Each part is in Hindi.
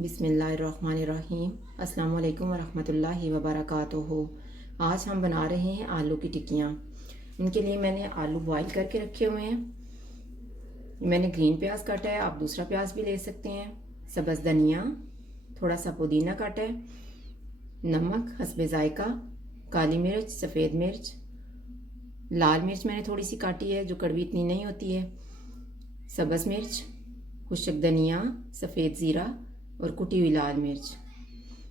बिस्मिल्लाहिर्रहमानिर्रहीम। अस्सलाम वालेकुम वरहमतुल्लाहि वबरकातुहू। आज हम बना रहे हैं आलू की टिक्कियाँ। इनके लिए मैंने आलू बॉईल करके रखे हुए हैं। मैंने ग्रीन प्याज काटा है, आप दूसरा प्याज भी ले सकते हैं। सब्ज़ धनिया, थोड़ा सा पुदीना काटा है, नमक हस्बे ज़ायका, काली मिर्च, सफ़ेद मिर्च, लाल मिर्च मैंने थोड़ी सी काटी है जो कड़वी इतनी नहीं होती है, सब्ज़ मिर्च, खुश्क धनिया, सफ़ेद ज़ीरा और कुटी हुई लाल मिर्च।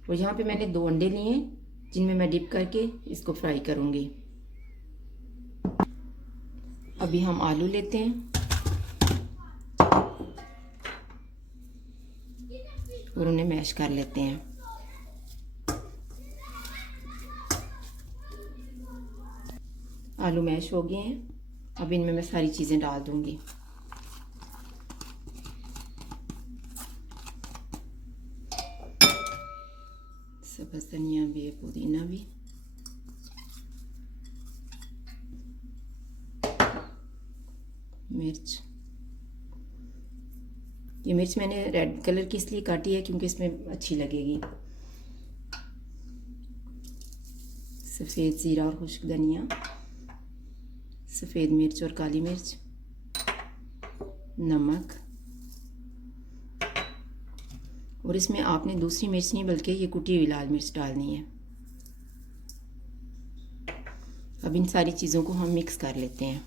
और यहाँ पे मैंने 2 अंडे लिए हैं जिनमें मैं डिप करके इसको फ्राई करूँगी। अभी हम आलू लेते हैं और उन्हें मैश कर लेते हैं। आलू मैश हो गए हैं। अब इनमें मैं सारी चीज़ें डाल दूँगी। सब्ज़ धनिया भी है, पुदीना भी, मिर्च। ये मिर्च मैंने रेड कलर की इसलिए काटी है क्योंकि इसमें अच्छी लगेगी। सफ़ेद ज़ीरा और खुश्क धनिया, सफ़ेद मिर्च और काली मिर्च, नमक। और इसमें आपने दूसरी मिर्च नहीं बल्कि ये कुटी हुई लाल मिर्च डालनी है। अब इन सारी चीज़ों को हम मिक्स कर लेते हैं।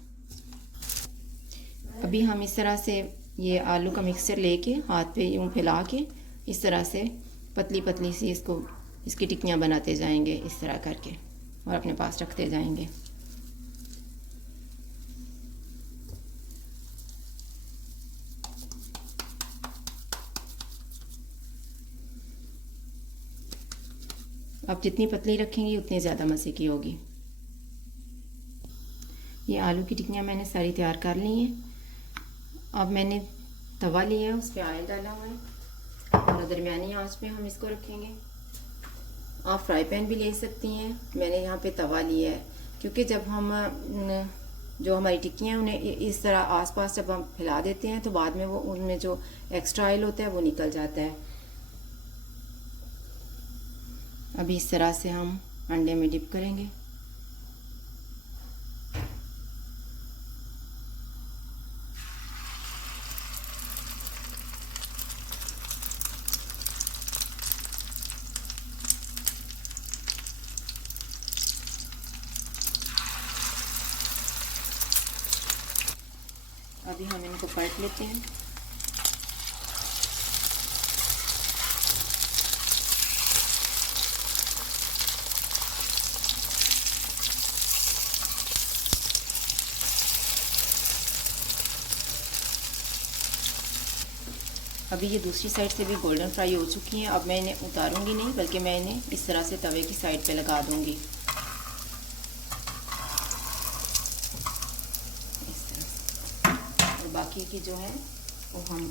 अभी हम इस तरह से ये आलू का मिक्सचर लेके हाथ पे यूँ फैला के इस तरह से पतली पतली सी इसकी टिक्कियाँ बनाते जाएंगे, इस तरह करके, और अपने पास रखते जाएंगे। आप जितनी पतली रखेंगी उतनी ज़्यादा मज़े की होगी। ये आलू की टिक्कियाँ मैंने सारी तैयार कर ली हैं। अब मैंने तवा लिया है, उस पर ऑयल डाला हुआ है और दरमियानी आंच पे हम इसको रखेंगे। आप फ्राई पैन भी ले सकती हैं। मैंने यहाँ पे तवा लिया है क्योंकि जब हम जो हमारी टिक्कियाँ उन्हें इस तरह आसपास जब हम फैला देते हैं तो बाद में वो उनमें जो एक्स्ट्रा ऑयल होता है वो निकल जाता है। अभी इस तरह से हम अंडे में डिप करेंगे। अभी हम इनको पलट लेते हैं। अभी ये दूसरी साइड से भी गोल्डन फ्राई हो चुकी हैं। अब मैं इन्हें उतारूंगी नहीं बल्कि मैं इन्हें इस तरह से तवे की साइड पे लगा दूंगी, इस तरह से। और बाकी की जो है वो हम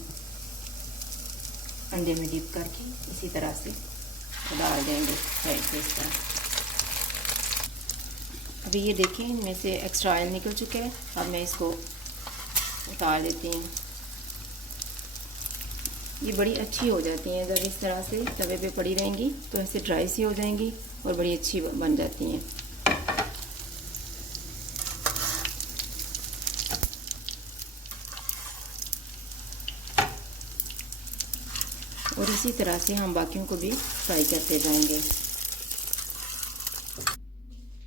अंडे में डिप करके इसी तरह से डाल देंगे साइड से, इस तरह। अभी ये देखें इनमें से एक्स्ट्रा ऑयल निकल चुका है। अब मैं इसको उतार देती हूँ। ये बड़ी अच्छी हो जाती हैं जब इस तरह से तवे पे पड़ी रहेंगी तो ऐसे ड्राई सी हो जाएंगी और बड़ी अच्छी बन जाती हैं। और इसी तरह से हम बाकियों को भी फ्राई करते जाएंगे।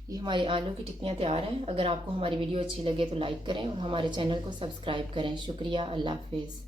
ये हमारी आलू की टिक्कियाँ तैयार हैं। अगर आपको हमारी वीडियो अच्छी लगे तो लाइक करें और हमारे चैनल को सब्सक्राइब करें। शुक्रिया। अल्लाह हाफिज़।